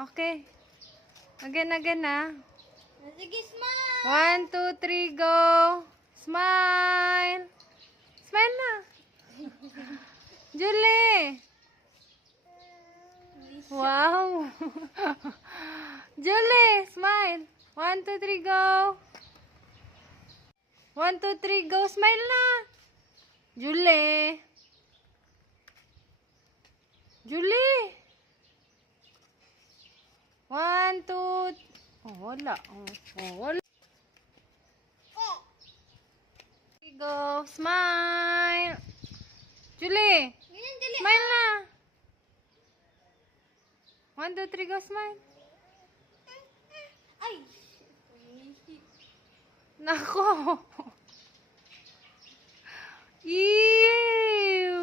Okay. Again na. Sige, smile! 1, 2, 3, go! Smile! Smile na! Julie! Wow! Julie, smile! 1, 2, 3, go! 1, 2, 3, go! Smile na! Julie! Julie! 1, 2, oh, wala. Oh, wala. Go, smile! Julie! Ganyan, dali. Smile na! 1, 2, 3, go, smile! Ay! Nako! Ew!